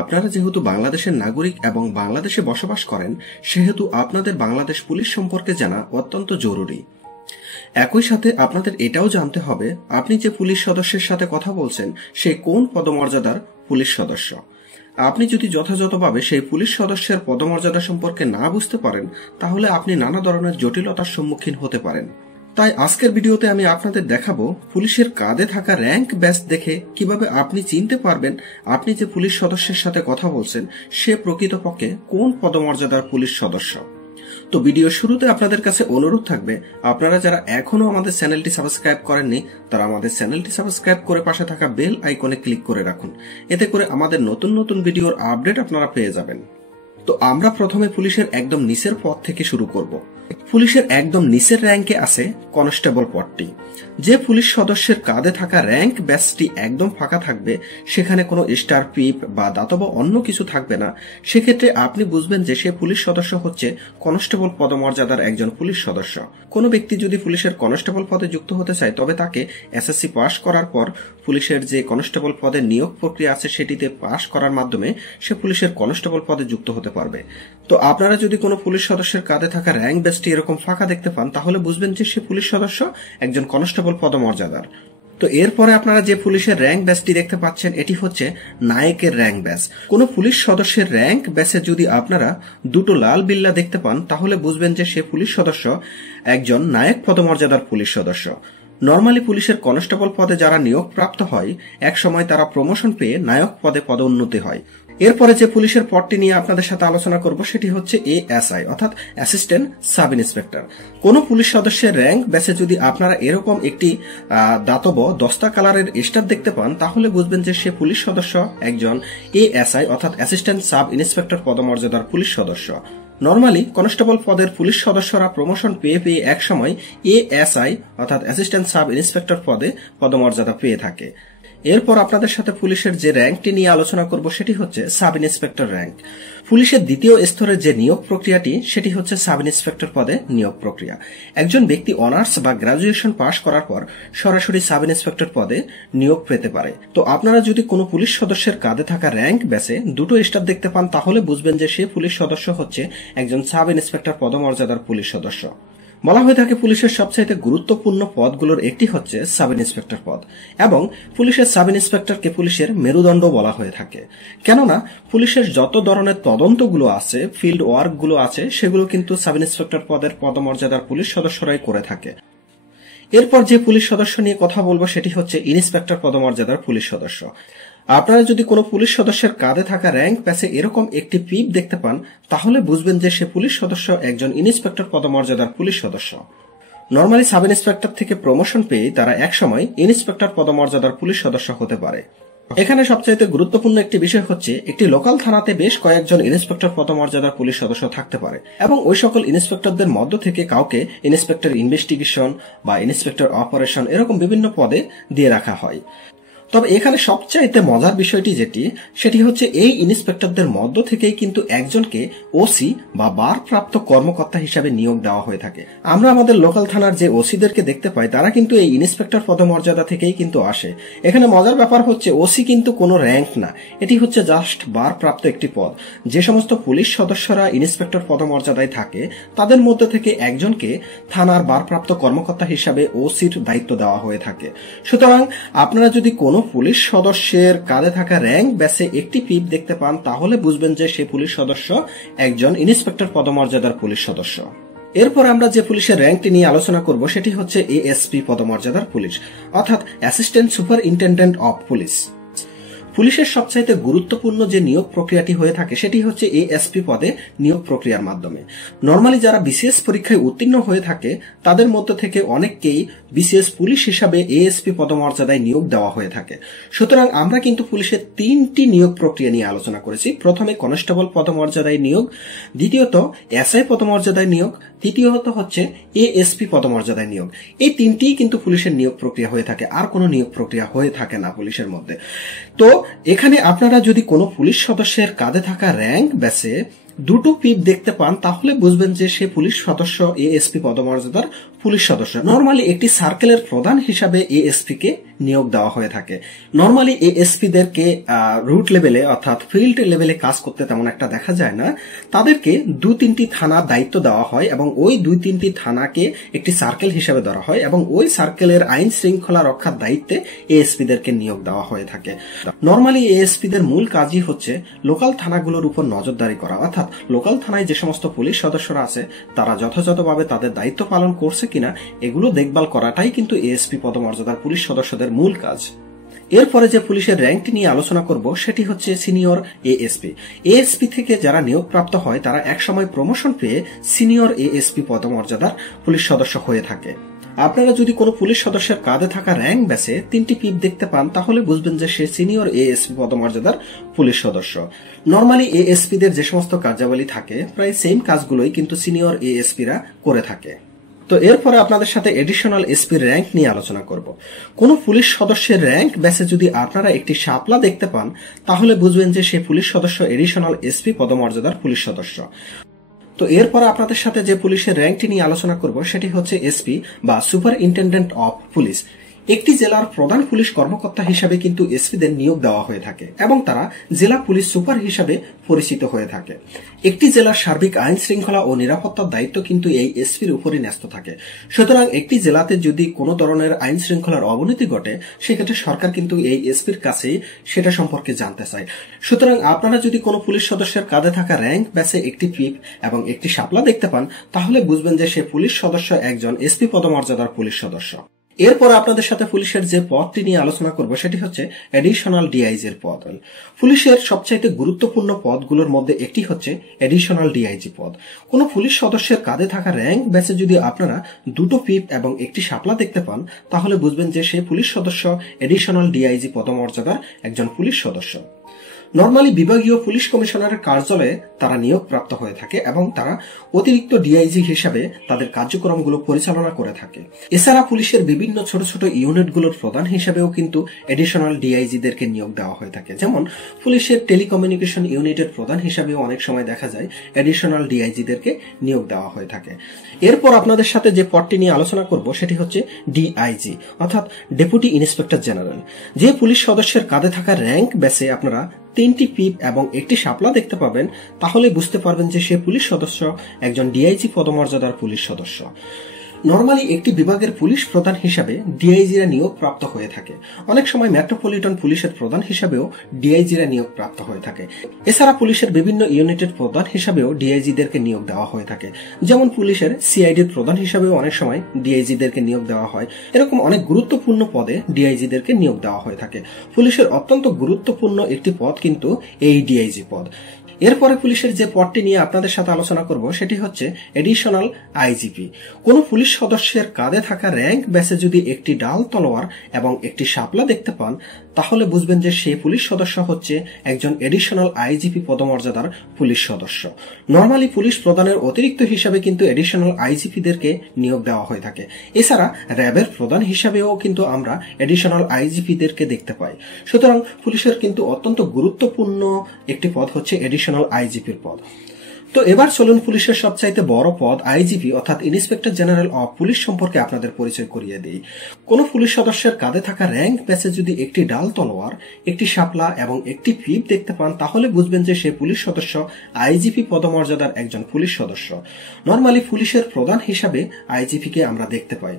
আপনারা যেহেতু বাংলাদেশের নাগরিক এবং বাংলাদেশে বসবাস করেন, সেহেতু আপনাদের বাংলাদেশ পুলিশ সম্পর্কে জানা অত্যন্ত জরুরি। একই সাথে আপনাদের এটাও জানতে হবে আপনি যে পুলিশ সদস্যের সাথে কথা বলছেন সে কোন পদমর্যাদার পুলিশ সদস্য। আপনি যদি যথাযথভাবে সেই পুলিশ সদস্যের পদমর্যাদা সম্পর্কে না বুঝতে পারেন, তাহলে আপনি নানা ধরনের জটিলতার সম্মুখীন হতে পারেন। তাই আজকের ভিডিওতে আমি আপনাদের দেখাবো পুলিশের কাঁধে থাকা র্যাঙ্ক ব্যাজ দেখে কিভাবে আপনি চিনতে পারবেন আপনি যে পুলিশ সদস্যের সাথে কথা বলছেন সে প্রকৃতপক্ষে কোন পদমর্যাদার পুলিশ সদস্য। তো ভিডিও শুরুতে আপনাদের কাছে অনুরোধ থাকবে, আপনারা যারা এখনো আমাদের চ্যানেলটি সাবস্ক্রাইব করেননি তারা আমাদের চ্যানেলটি সাবস্ক্রাইব করে পাশে থাকা বেল আইকনে ক্লিক করে রাখুন। এতে করে আমাদের নতুন নতুন ভিডিওর আপডেট আপনারা পেয়ে যাবেন। তো আমরা প্রথমে পুলিশের একদম নিচের পদ থেকে শুরু করব। পুলিশের একদম নিচের র্যাঙ্কে আছে কনস্টেবল পদটি। যে পুলিশ সদস্যের কাঁধে থাকা র্যাঙ্ক ব্যাজটি একদম ফাঁকা থাকবে, সেখানে কোনো স্টার পিপ বা দাতব অন্য কিছু থাকবে না, সেক্ষেত্রে আপনি বুঝবেন যে সে পুলিশ সদস্য হচ্ছে কনস্টেবল পদমর্যাদার একজন পুলিশ সদস্য। কোনো ব্যক্তি যদি পুলিশের কনস্টেবল পদে যুক্ত হতে চায় তবে তাকে এসএসসি পাশ করার পর পুলিশের যে কনস্টেবল পদের নিয়োগ প্রক্রিয়া আছে সেটিতে পাশ করার মাধ্যমে সে পুলিশের কনস্টেবল পদে যুক্ত হতে পারবে। তো আপনারা যদি কোনো পুলিশ সদস্যের কাঁধে থাকা র্যাঙ্ক ব্যাজটি এরকম ফাঁকা দেখতে পান, তাহলে বুঝবেন যে সে পুলিশ সদস্য একজন কনস্টেবল পদমর্যাদার। তো এরপরে আপনারা যে পুলিশের র্যাঙ্ক ব্যাজটি দেখতে পাচ্ছেন এটি হচ্ছে নায়কের র্যাঙ্ক ব্যাজ। কোনো পুলিশ সদস্যের র্যাঙ্ক ব্যাজে যদি আপনারা দুটো লাল বিল্লা দেখতে পান, তাহলে বুঝবেন যে সে পুলিশ সদস্য একজন নায়ক পদমর্যাদার পুলিশ সদস্য। নর্মালি পুলিশের কনস্টেবল পদে যারা নিয়োগ প্রাপ্ত হয়, এক সময় তারা প্রমোশন পেয়ে নায়ক পদে পদোন্নতি হয়। এরপরে যে পুলিশের পদটি নিয়ে আপনাদের সাথে আলোচনা করব সেটি হচ্ছে এএসআই অর্থাৎ অ্যাসিস্ট্যান্ট সাব ইন্সপেক্টর। কোন পুলিশ সদস্যের র্যাঙ্ক ব্যাচে যদি আপনারা এরকম একটি দাতব দস্তা কালারের স্টার দেখতে পান, তাহলে বুঝবেন যে সে পুলিশ সদস্য একজন এএসআই অর্থাৎ অ্যাসিস্ট্যান্ট সাব ইন্সপেক্টর পদমর্যাদার পুলিশ সদস্য। নর্মালি কনস্টেবল পদের পুলিশ সদস্যরা প্রমোশন পেয়ে পেয়ে এক সময় এএসআই অর্থাৎ অ্যাসিস্ট্যান্ট সাব ইন্সপেক্টর পদে পদমর্যাদা পেয়ে থাকে। এরপর আপনাদের সাথে পুলিশের যে র্যাঙ্কটি নিয়ে আলোচনা করব সেটি হচ্ছে সাব ইন্সপেক্টর র্যাঙ্ক। পুলিশের দ্বিতীয় স্তরের যে নিয়োগ প্রক্রিয়াটি সেটি হচ্ছে সাব ইন্সপেক্টর পদে নিয়োগ প্রক্রিয়া। একজন ব্যক্তি অনার্স বা গ্রাজুয়েশন পাশ করার পর সরাসরি সাব ইন্সপেক্টর পদে নিয়োগ পেতে পারে। তো আপনারা যদি কোনো পুলিশ সদস্যের কাঁধে থাকা র্যাঙ্ক ব্যাচে দুটো স্টার দেখতে পান, তাহলে বুঝবেন যে সে পুলিশ সদস্য হচ্ছে একজন সাব ইন্সপেক্টর পদমর্যাদার পুলিশ সদস্য। বলা হয়ে থাকে পুলিশের সবচাইতে গুরুত্বপূর্ণ পদগুলোর একটি হচ্ছে সাব ইন্সপেক্টর পদ, এবং পুলিশের সাব ইন্সপেক্টরকে পুলিশের মেরুদণ্ড বলা হয়ে থাকে। কেননা পুলিশের যত ধরনের তদন্তগুলো আছে, ফিল্ড ওয়ার্কগুলো আছে, সেগুলো কিন্তু সাব ইন্সপেক্টর পদের পদমর্যাদার পুলিশ সদস্যরাই করে থাকে। এরপর যে পুলিশ সদস্য নিয়ে কথা বলবো সেটি হচ্ছে ইন্সপেক্টর পদমর্যাদার পুলিশ সদস্য। আপনারা যদি কোনো পুলিশ সদস্যের কাঁধে থাকা র্যাঙ্ক প্যাচে এরকম একটি পিপ দেখতে পান, তাহলে বুঝবেন যে সে পুলিশ সদস্য একজন ইন্সপেক্টর পদমর্যাদার পুলিশ সদস্য। নর্মালি সাব ইন্সপেক্টর থেকে প্রমোশন পেয়ে তারা একসময় ইন্সপেক্টর পদমর্যাদার পুলিশ সদস্য হতে পারে। এখানে সবচাইতে গুরুত্বপূর্ণ একটি বিষয় হচ্ছে একটি লোকাল থানাতে বেশ কয়েকজন ইন্সপেক্টর পদমর্যাদার পুলিশ সদস্য থাকতে পারে, এবং ওই সকল ইন্সপেক্টরদের মধ্য থেকে কাউকে ইন্সপেক্টর ইনভেস্টিগেশন বা ইন্সপেক্টর অপারেশন এরকম বিভিন্ন পদে দিয়ে রাখা হয়। তবে এখানে সবচাইতে মজার বিষয়টি সেটি হচ্ছে এই ইন্সপেক্টরদের মধ্য থেকেই কিন্তু একজনকে ওসি বা ভারপ্রাপ্ত কর্মকর্তা হিসাবে নিয়োগ দেওয়া হয়ে থাকে। আমরা আমাদের লোকাল থানার যে ওসিদেরকে দেখতে পাই তারা কিন্তু এই ইন্সপেক্টর পদমর্যাদা থেকেই কিন্তু আসে। এখানে মজার ব্যাপার হচ্ছে ওসি কিন্তু কোনো র্যাঙ্ক না, এটি হচ্ছে জাস্ট ভারপ্রাপ্ত একটি পদ। যে সমস্ত পুলিশ সদস্যরা ইন্সপেক্টর পদমর্যাদায় থাকে তাদের মধ্যে থেকে একজনকে থানার ভারপ্রাপ্ত কর্মকর্তা হিসাবে ওসির দায়িত্ব দেওয়া হয়ে থাকে। সুতরাং আপনারা যদি কোনো পুলিশ সদস্যের কাঁধে থাকা র্যাঙ্ক ব্যাচে একটি পিপ দেখতে পান, তাহলে বুঝবেন যে সে পুলিশ সদস্য একজন ইন্সপেক্টর পদমর্যাদার পুলিশ সদস্য। এরপর আমরা যে পুলিশের র্যাঙ্কটি নিয়ে আলোচনা করব সেটি হচ্ছে এএসপি পদমর্যাদার পুলিশ অর্থাৎ অ্যাসিস্ট্যান্ট সুপারিনটেন্ডেন্ট অফ পুলিশ। পুলিশের সবচাইতে গুরুত্বপূর্ণ যে নিয়োগ প্রক্রিয়াটি হয়ে থাকে সেটি হচ্ছে এএসপি পদে নিয়োগ প্রক্রিয়ার মাধ্যমে। নর্মালি যারা বিসিএস পরীক্ষায় উত্তীর্ণ হয়ে থাকে তাদের মধ্যে থেকে অনেককেই বিসিএস পুলিশ হিসাবে এএসপি পদমর্যাদায় নিয়োগ দেওয়া হয়ে থাকে। সুতরাং আমরা কিন্তু পুলিশের তিনটি নিয়োগ প্রক্রিয়া নিয়ে আলোচনা করেছি। প্রথমে কনস্টেবল পদমর্যাদায় নিয়োগ, দ্বিতীয়ত এসআই পদমর্যাদায় নিয়োগ, তৃতীয়ত হচ্ছে এএসপি পদমর্যাদায় নিয়োগ। এই তিনটিই কিন্তু পুলিশের নিয়োগ প্রক্রিয়া হয়ে থাকে, আর কোনো নিয়োগ প্রক্রিয়া হয়ে থাকে না পুলিশের মধ্যে। তো এখানে আপনারা যদি কোনো পুলিশ সদস্যের কাঁধে থাকা র্যাঙ্ক ব্যাচে দুটো পিপ দেখতে পান তাহলে বুঝবেন যে সে পুলিশ সদস্য এএসপি পদমর্যাদার পুলিশ সদস্য। নরমালি একটি সার্কেলের প্রধান হিসাবে এএসপি কে নিয়োগ দেওয়া হয়ে থাকে। নরমালি এএসপি দেরকে রুট লেভেলে অর্থাৎ ফিল্ড লেভেলে কাজ করতে তেমন একটা দেখা যায় না। তাদেরকে 2-3টি থানার দায়িত্ব দেওয়া হয় এবং ওই 2-3টি থানাকে একটি সার্কেল হিসেবে ধরা হয় এবং ওই সার্কেলের আইন শৃঙ্খলা রক্ষার দায়িত্বে এএসপি দেরকে নিয়োগ দেওয়া হয়ে থাকে। নরমালি এএসপি দের মূল কাজই হচ্ছে লোকাল থানাগুলোর উপর নজরদারি করা, অর্থাৎ লোকাল থানায় যে সমস্ত পুলিশ সদস্যরা আছে তারা যথাযথভাবে তাদের দায়িত্ব পালন করছে কিনা এগুলো দেখভাল করাটাই কিন্তু এএসপি পদমর্যাদার পুলিশ সদস্যদের মূল কাজ। এরপরে যে পুলিশের র্যাঙ্কটি নিয়ে আলোচনা করব সেটি হচ্ছে সিনিয়র এএসপি। এএসপি থেকে যারা নিয়োগপ্রাপ্ত হয় তারা একসময় প্রমোশন পেয়ে সিনিয়র এএসপি পদমর্যাদার পুলিশ সদস্য হয়ে থাকে। আপনারা যদি কোনো পুলিশ সদস্যের কাঁধে থাকা র্যাঙ্ক ব্যাসে 3টি পিপ দেখতে পান তাহলে বুঝবেন যে সে সিনিয়র এএসপি পদমর্যাদার পুলিশ সদস্য। নরমালি এএসপি দের যে সমস্ত কার্যাবলী থাকে প্রায় সেম কাজগুলোই কিন্তু সিনিয়র এএসপিরা করে থাকে। তো এরপরে আপনাদের সাথে এডিশনাল এসপির র্যাঙ্ক নিয়ে আলোচনা করব। কোন পুলিশ সদস্যের র্যাঙ্ক ব্যাসে যদি আপনারা একটি শাপলা দেখতে পান তাহলে বুঝবেন যে সে পুলিশ সদস্য এডিশনাল এসপি পদমর্যাদার পুলিশ সদস্য। তো এরপরে আপনাদের সাথে যে পুলিশের র্যাঙ্কটি নিয়ে আলোচনা করব সেটি হচ্ছে এসপি বা সুপারিনটেন্ডেন্ট অফ পুলিশ। একটি জেলার প্রধান পুলিশ কর্মকর্তা হিসাবে কিন্তু এসপিদের নিয়োগ দেওয়া হয়ে থাকে এবং তারা জেলা পুলিশ সুপার হিসাবে পরিচিত হয়ে থাকে। একটি জেলার সার্বিক আইন শৃঙ্খলা ও নিরাপত্তার দায়িত্ব কিন্তু এই এসপির উপরই ন্যস্ত থাকে। সুতরাং একটি জেলাতে যদি কোনো ধরনের আইন শৃঙ্খলার অবনতি ঘটে সেক্ষেত্রে সরকার কিন্তু এই এসপির কাছেই সেটা সম্পর্কে জানতে চায়। সুতরাং আপনারা যদি কোনো পুলিশ সদস্যের কাঁধে থাকা র্যাঙ্ক ব্যাসে একটি পিপ এবং একটি শাপলা দেখতে পান তাহলে বুঝবেন যে সে পুলিশ সদস্য একজন এসপি পদমর্যাদার পুলিশ সদস্য। এরপর আপনাদের সাথে পুলিশের যে পদটি নিয়ে আলোচনা করব সেটি হচ্ছে এডিশনাল ডিআইজির পদ। পুলিশের সবচাইতে গুরুত্বপূর্ণ পদগুলোর মধ্যে একটি হচ্ছে এডিশনাল ডিআইজি পদ। কোন পুলিশ সদস্যের কাঁধে থাকা র্যাঙ্ক ব্যাচে যদি আপনারা দুটো পিপ এবং একটি শাপলা দেখতে পান তাহলে বুঝবেন যে সেই পুলিশ সদস্য এডিশনাল ডিআইজি পদমর্যাদার একজন পুলিশ সদস্য। নরমালি বিভাগীয় পুলিশ কমিশনারের কার্যালয়ে তারা নিয়োগপ্রাপ্ত হয়ে থাকে এবং তারা অতিরিক্ত ডিআইজি হিসাবে তাদের কার্যক্রমগুলো পরিচালনা করে থাকে। এছাড়া পুলিশের বিভিন্ন ছোট ছোট ইউনিটগুলোর প্রধান হিসাবেও কিন্তু এডিশনাল ডিআইজিদেরকে নিয়োগ দেওয়া হয়ে থাকে। যেমন পুলিশের টেলিকমিউনিকেশন ইউনিটের প্রধান হিসাবেও অনেক সময় দেখা যায় এডিশনাল ডিআইজিদেরকে নিয়োগ দেওয়া হয়ে থাকে। এরপর আপনাদের সাথে যে পদটি নিয়ে আলোচনা করব সেটি হচ্ছে ডিআইজি অর্থাৎ ডেপুটি ইন্সপেক্টর জেনারেল। যে পুলিশ সদস্যের কাঁধে থাকা র্যাঙ্ক ব্যাসে আপনারা 3টি পিপ এবং একটি শাপলা দেখতে পাবেন তাহলে বুঝতে পারবেন যে সে পুলিশ সদস্য একজন ডিআইজি পদমর্যাদার পুলিশ সদস্য। নরমালি একটি বিভাগের পুলিশ প্রধান হিসাবে ডিআইজিরা নিয়োগ প্রাপ্ত হয়ে থাকে। অনেক সময় মেট্রোপলিটন পুলিশের প্রধান হিসাবেও ডিআইজিরা নিয়োগ প্রাপ্ত হয়ে থাকে। এছাড়া পুলিশের বিভিন্ন ইউনিটের প্রধান হিসাবেও ডিআইজিদেরকে নিয়োগ দেওয়া হয়ে থাকে। যেমন পুলিশের সিআইডির প্রধান হিসাবেও অনেক সময় ডিআইজিদেরকে নিয়োগ দেওয়া হয়। এরকম অনেক গুরুত্বপূর্ণ পদে ডিআইজিদেরকে নিয়োগ দেওয়া হয়ে থাকে। পুলিশের অত্যন্ত গুরুত্বপূর্ণ একটি পদ কিন্তু এই ডিআইজি পদ। এরপরে পুলিশের যে পদটি নিয়ে আপনাদের সাথে আলোচনা করব সেটি হচ্ছে এডিশনাল আইজিপি। কোন পুলিশ সদস্যের কাঁধে থাকা র্যাঙ্ক ব্যাসে যদি একটি ডাল তলোয়ার এবং একটি শাপলা দেখতে পান তাহলে বুঝবেন যে সেই পুলিশ সদস্য হচ্ছে একজন এডিশনাল আইজিপি পদমর্যাদার পুলিশ সদস্য। নরমালি পুলিশ প্রধানের অতিরিক্ত হিসাবে কিন্তু এডিশনাল আইজিপিদেরকে নিয়োগ দেওয়া হয়ে থাকে। এছাড়া র্যাবের প্রধান হিসাবেও কিন্তু আমরা এডিশনাল আইজিপিদেরকে দেখতে পাই। সুতরাং পুলিশের কিন্তু অত্যন্ত গুরুত্বপূর্ণ একটি পদ হচ্ছে এডিশনাল আইজিপির পদ। তো এবার চলুন পুলিশের সবচাইতে বড় পদ আইজিপি অর্থাৎ ইন্সপেক্টর জেনারেল অফ পুলিশ সম্পর্কে আপনাদের পরিচয় করিয়ে দিই। কোন পুলিশ সদস্যের কাঁধে থাকা র্যাঙ্ক ব্যাচে যদি একটি ডাল তলোয়ার, একটি শাপলা এবং একটি পিপ দেখতে পান তাহলে বুঝবেন যে সে পুলিশ সদস্য আইজিপি পদমর্যাদার একজন পুলিশ সদস্য। নরমালি পুলিশের প্রধান হিসাবে আইজিপি কে আমরা দেখতে পাই।